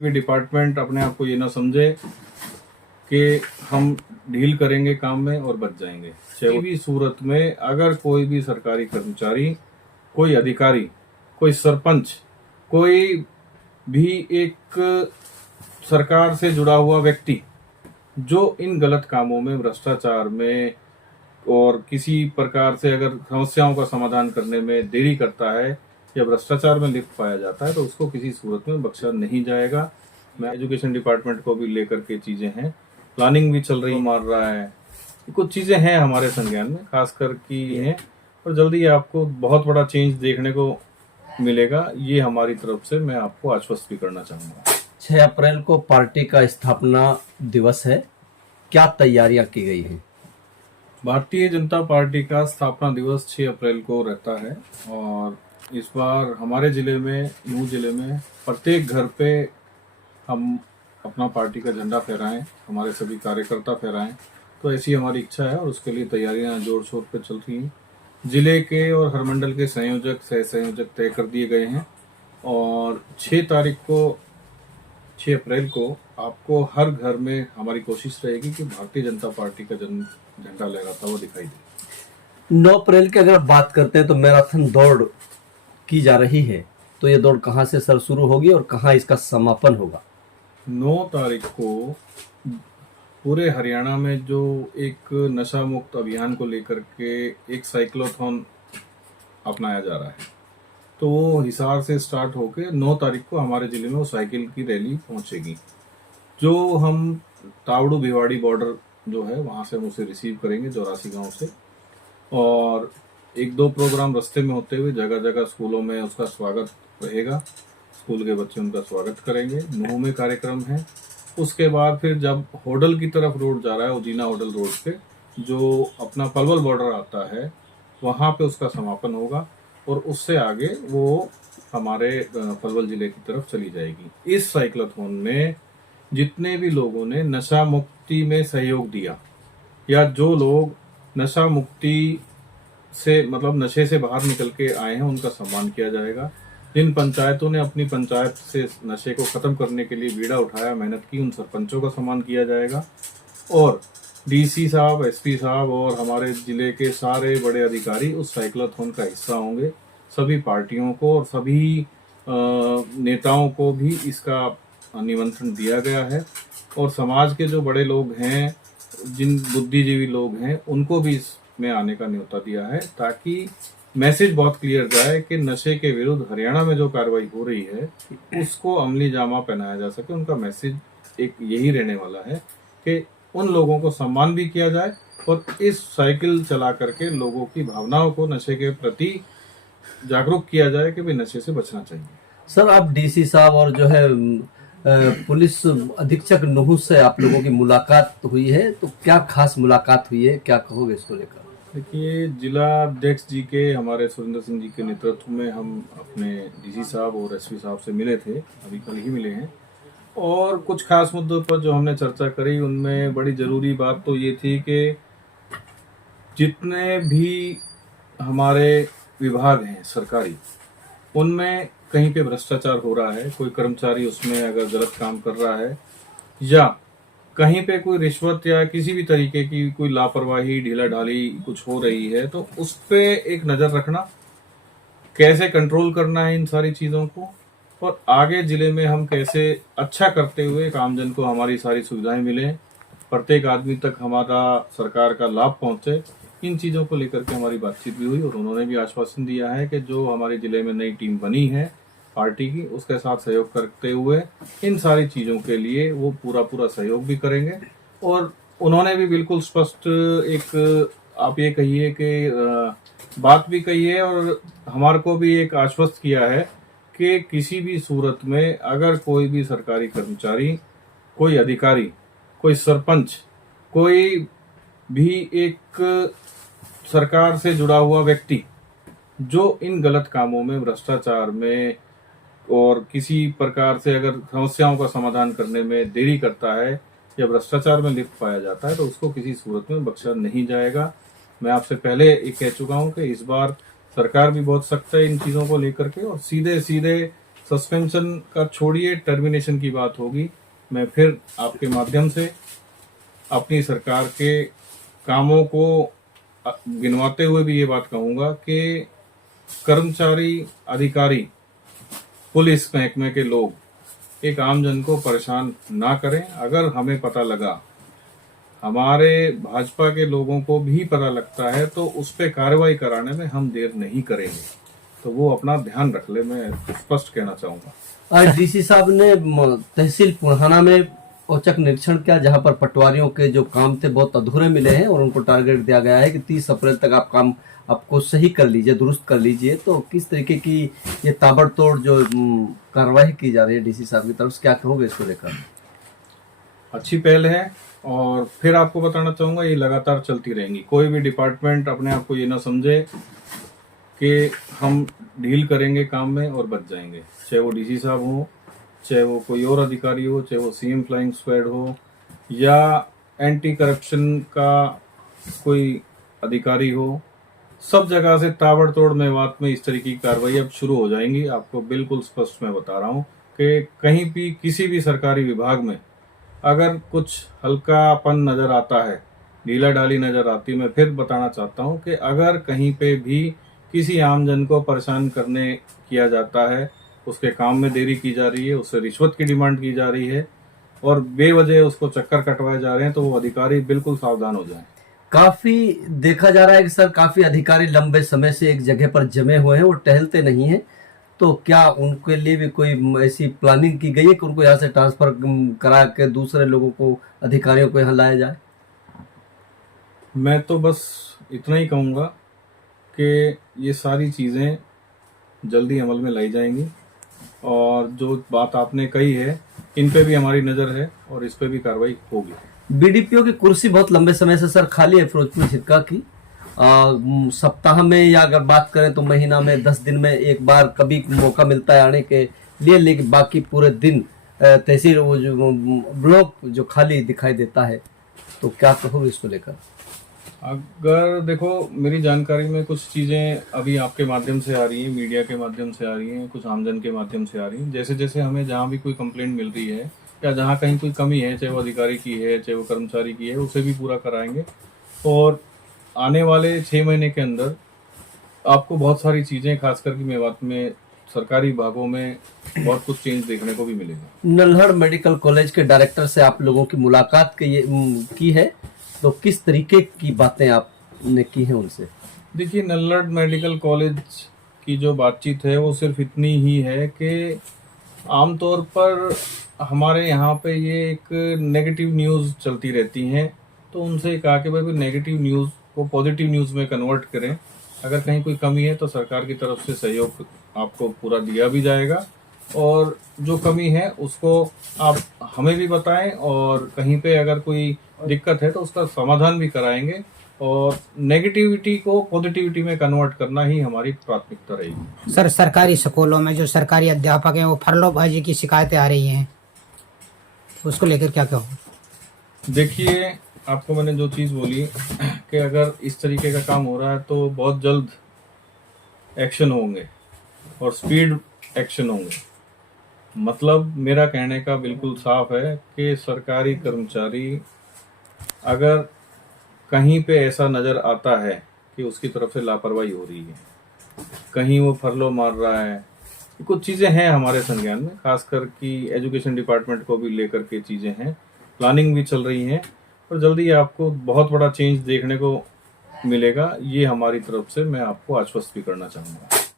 भी डिपार्टमेंट अपने आप को ये ना समझे कि हम ढील करेंगे काम में और बच जाएंगे। किसी भी सूरत में अगर कोई भी सरकारी कर्मचारी, कोई अधिकारी, कोई सरपंच, कोई भी एक सरकार से जुड़ा हुआ व्यक्ति जो इन गलत कामों में, भ्रष्टाचार में और किसी प्रकार से अगर समस्याओं का समाधान करने में देरी करता है या भ्रष्टाचार में लिप्त पाया जाता है तो उसको किसी सूरत में बख्शा नहीं जाएगा। मैं एजुकेशन डिपार्टमेंट को भी लेकर के चीजें हैं, प्लानिंग भी चल रही, मार रहा है, कुछ चीजें हैं हमारे संज्ञान में, खासकर की हैं और जल्दी आपको बहुत बड़ा चेंज देखने को मिलेगा। ये हमारी तरफ से मैं आपको आश्वस्त भी करना चाहूंगा। 6 अप्रैल को पार्टी का स्थापना दिवस है, क्या तैयारियां की गई हैं? भारतीय जनता पार्टी का स्थापना दिवस 6 अप्रैल को रहता है और इस बार हमारे जिले में, नूंह जिले में प्रत्येक घर पे हम अपना पार्टी का झंडा फहराएं, हमारे सभी कार्यकर्ता फहराएं। तो ऐसी हमारी इच्छा है और उसके लिए तैयारियां जोर शोर पे चल रही हैं। जिले के और हर मंडल के संयोजक, सह संयोजक तय कर दिए गए हैं और 6 अप्रैल को आपको हर घर में हमारी कोशिश रहेगी कि भारतीय जनता पार्टी का झंडा लहराता हुआ दिखाई दे। 9 अप्रैल की अगर बात करते हैं तो मैराथन दौड़ की जा रही है, तो ये दौड़ कहां से सर शुरू होगी और कहां इसका समापन होगा? 9 तारीख को पूरे हरियाणा में जो एक नशा मुक्त अभियान को लेकर के एक साइक्लोथॉन अपनाया जा रहा है, तो वो हिसार से स्टार्ट होके 9 तारीख को हमारे जिले में वो साइकिल की रैली पहुंचेगी। जो हम तावड़ू भिवाड़ी बॉर्डर जो है वहां से हम उसे रिसीव करेंगे, 84 गांव से, और 1-2 प्रोग्राम रास्ते में होते हुए जगह जगह स्कूलों में उसका स्वागत रहेगा। स्कूल के बच्चे उनका स्वागत करेंगे। नूंह में कार्यक्रम है। उसके बाद फिर जब होडल की तरफ रोड जा रहा है, उजीना होडल रोड पे जो अपना पलवल बॉर्डर आता है, वहां पे उसका समापन होगा और उससे आगे वो हमारे पलवल जिले की तरफ चली जाएगी। इस साइक्लोथॉन में जितने भी लोगों ने नशा मुक्ति में सहयोग दिया या जो लोग नशा मुक्ति से मतलब नशे से बाहर निकल के आए हैं उनका सम्मान किया जाएगा। जिन पंचायतों ने अपनी पंचायत से नशे को खत्म करने के लिए बीड़ा उठाया, मेहनत की, उन सरपंचों का सम्मान किया जाएगा और डीसी साहब, एसपी साहब और हमारे जिले के सारे बड़े अधिकारी उस साइक्लोथॉन का हिस्सा होंगे। सभी पार्टियों को और सभी नेताओं को भी इसका निमंत्रण दिया गया है और समाज के जो बड़े लोग हैं, जिन बुद्धिजीवी लोग हैं, उनको भी इसमें आने का न्योता दिया है ताकि मैसेज बहुत क्लियर जाए कि नशे के विरुद्ध हरियाणा में जो कार्रवाई हो रही है उसको अमली जामा पहनाया जा सके। उनका मैसेज एक यही रहने वाला है कि उन लोगों को सम्मान भी किया जाए और इस साइकिल चला करके लोगों की भावनाओं को नशे के प्रति जागरूक किया जाए कि भाई नशे से बचना चाहिए। सर, आप डीसी साहब और जो है पुलिस अधीक्षक नूंह से आप लोगों की मुलाकात हुई है, तो क्या खास मुलाकात हुई है, क्या कहोगे इसको लेकर? देखिए, जिला अध्यक्ष जी के, हमारे सुरेंद्र सिंह जी के नेतृत्व में हम अपने डीसी साहब और एसपी साहब से मिले थे, अभी कल ही मिले हैं और कुछ खास मुद्दों पर जो हमने चर्चा करी उनमें बड़ी जरूरी बात तो ये थी कि जितने भी हमारे विभाग हैं सरकारी, उनमें कहीं पे भ्रष्टाचार हो रहा है, कोई कर्मचारी उसमें अगर गलत काम कर रहा है या कहीं पे कोई रिश्वत या किसी भी तरीके की कोई लापरवाही, ढीला ढाली कुछ हो रही है, तो उस पे एक नजर रखना, कैसे कंट्रोल करना है इन सारी चीजों को और आगे जिले में हम कैसे अच्छा करते हुए आमजन को हमारी सारी सुविधाएं मिले, प्रत्येक आदमी तक हमारा सरकार का लाभ पहुंचे, इन चीजों को लेकर के हमारी बातचीत भी हुई और उन्होंने भी आश्वासन दिया है कि जो हमारे जिले में नई टीम बनी है पार्टी की, उसके साथ सहयोग करते हुए इन सारी चीजों के लिए वो पूरा सहयोग भी करेंगे। और उन्होंने भी बिल्कुल स्पष्ट एक, आप ये कहिए कि बात भी कही है और हमारे को भी एक आश्वस्त किया है कि किसी भी सूरत में अगर कोई भी सरकारी कर्मचारी, कोई अधिकारी, कोई सरपंच, कोई भी एक सरकार से जुड़ा हुआ व्यक्ति जो इन गलत कामों में, भ्रष्टाचार में और किसी प्रकार से अगर समस्याओं का समाधान करने में देरी करता है या भ्रष्टाचार में लिप्त पाया जाता है तो उसको किसी सूरत में बख्शा नहीं जाएगा। मैं आपसे पहले ये कह चुका हूं कि इस बार सरकार भी बहुत सख्त है इन चीजों को लेकर के और सीधे सीधे सस्पेंशन का छोड़िए, टर्मिनेशन की बात होगी, मैं फिर आपके माध्यम से अपनी सरकार के कामों को गिनवाते हुए भी ये बात कहूंगा कि कर्मचारी, अधिकारी, पुलिस महकमे के लोग एक आम जन को परेशान ना करें। अगर हमें पता लगा, हमारे भाजपा के लोगों को भी पता लगता है, तो उस पर कार्रवाई कराने में हम देर नहीं करेंगे। तो वो अपना ध्यान रख ले, मैं स्पष्ट कहना चाहूंगा। आज डीसी साहब ने तहसील पुराना में औचक निरीक्षण किया, जहां पर पटवारियों के जो काम थे बहुत अधूरे मिले हैं और उनको टारगेट दिया गया है कि 30 अप्रैल तक आप काम आपको सही कर लीजिए, दुरुस्त कर लीजिए। तो किस तरीके की ये ताबड़तोड़ जो कार्रवाई की जा रही है डीसी साहब की तरफ से, क्या कहोगे इसको लेकर? अच्छी पहल है और फिर आपको बताना चाहूंगा, ये लगातार चलती रहेंगी। कोई भी डिपार्टमेंट अपने आप को ये ना समझे कि हम डील करेंगे काम में और बच जाएंगे, चाहे वो डीसी साहब हो, चाहे वो कोई और अधिकारी हो, चाहे वो सीएम फ्लाइंग स्क्वाड हो या एंटी करप्शन का कोई अधिकारी हो। सब जगह से ताबड़तोड़ मेवात में इस तरीके की कार्रवाई अब शुरू हो जाएंगी। आपको बिल्कुल स्पष्ट मैं बता रहा हूं कि कहीं भी किसी भी सरकारी विभाग में अगर कुछ हल्कापन नजर आता है, ढीला ढाली नजर आती है, मैं फिर बताना चाहता हूं कि अगर कहीं पे भी किसी आम जन को परेशान करने किया जाता है, उसके काम में देरी की जा रही है, उससे रिश्वत की डिमांड की जा रही है और बेवजह उसको चक्कर कटवाए जा रहे हैं, तो वो अधिकारी बिल्कुल सावधान हो जाएं। काफी देखा जा रहा है कि सर काफी अधिकारी लंबे समय से एक जगह पर जमे हुए हैं, वो टहलते नहीं हैं। तो क्या उनके लिए भी कोई ऐसी प्लानिंग की गई है कि उनको यहाँ से ट्रांसफर करा के दूसरे लोगों को, अधिकारियों को यहाँ लाया जाए? मैं तो बस इतना ही कहूँगा कि ये सारी चीज़ें जल्दी अमल में लाई जाएंगी और जो बात आपने कही है, इन पे भी हमारी नज़र है और इस पे भी कार्रवाई होगी। बीडीपीओ की कुर्सी बहुत लंबे समय से सर खाली है फिरोजपुर छिटका की। सप्ताह में या अगर बात करें तो महीना में 10 दिन में एक बार कभी मौका मिलता है आने के लिए, लेकिन बाकी पूरे दिन तहसील वो जो ब्लॉक जो खाली दिखाई देता है। तो क्या कहोगे इसको लेकर? अगर देखो, मेरी जानकारी में कुछ चीज़ें अभी आपके माध्यम से आ रही हैं, मीडिया के माध्यम से आ रही हैं, कुछ आमजन के माध्यम से आ रही हैं। जैसे जैसे हमें जहाँ भी कोई कंप्लेंट मिल रही है या जहाँ कहीं कोई कमी है, चाहे वो अधिकारी की है, चाहे वो कर्मचारी की है, उसे भी पूरा कराएंगे और आने वाले 6 महीने के अंदर आपको बहुत सारी चीज़ें, खास करके मेवात में सरकारी विभागों में बहुत कुछ चेंज देखने को भी मिलेगा। नल्हड़ मेडिकल कॉलेज के डायरेक्टर से आप लोगों की मुलाकात की है, तो किस तरीके की बातें आपने की हैं उनसे? देखिए, नल्हड़ मेडिकल कॉलेज की जो बातचीत है वो सिर्फ इतनी ही है कि आमतौर पर हमारे यहाँ पे ये एक नेगेटिव न्यूज़ चलती रहती हैं, तो उनसे कहा कि भाई नेगेटिव न्यूज़ को पॉजिटिव न्यूज़ में कन्वर्ट करें। अगर कहीं कोई कमी है तो सरकार की तरफ से सहयोग आपको पूरा दिया भी जाएगा और जो कमी है उसको आप हमें भी बताएं और कहीं पे अगर कोई दिक्कत है तो उसका समाधान भी कराएंगे और नेगेटिविटी को पॉजिटिविटी में कन्वर्ट करना ही हमारी प्राथमिकता रहेगी। सर, सरकारी स्कूलों में जो सरकारी अध्यापक हैं वो फर्लोबाजी की शिकायतें आ रही हैं, उसको लेकर क्या कहो? देखिए, आपको मैंने जो चीज़ बोली कि अगर इस तरीके का काम हो रहा है तो बहुत जल्द एक्शन होंगे और स्पीड एक्शन होंगे। मतलब मेरा कहने का बिल्कुल साफ है कि सरकारी कर्मचारी अगर कहीं पे ऐसा नज़र आता है कि उसकी तरफ से लापरवाही हो रही है, कहीं वो फरलो मार रहा है, कुछ चीज़ें हैं हमारे संज्ञान में, खासकर कि एजुकेशन डिपार्टमेंट को भी लेकर के चीज़ें हैं, प्लानिंग भी चल रही हैं और जल्दी आपको बहुत बड़ा चेंज देखने को मिलेगा। ये हमारी तरफ से मैं आपको आश्वस्त भी करना चाहूँगा।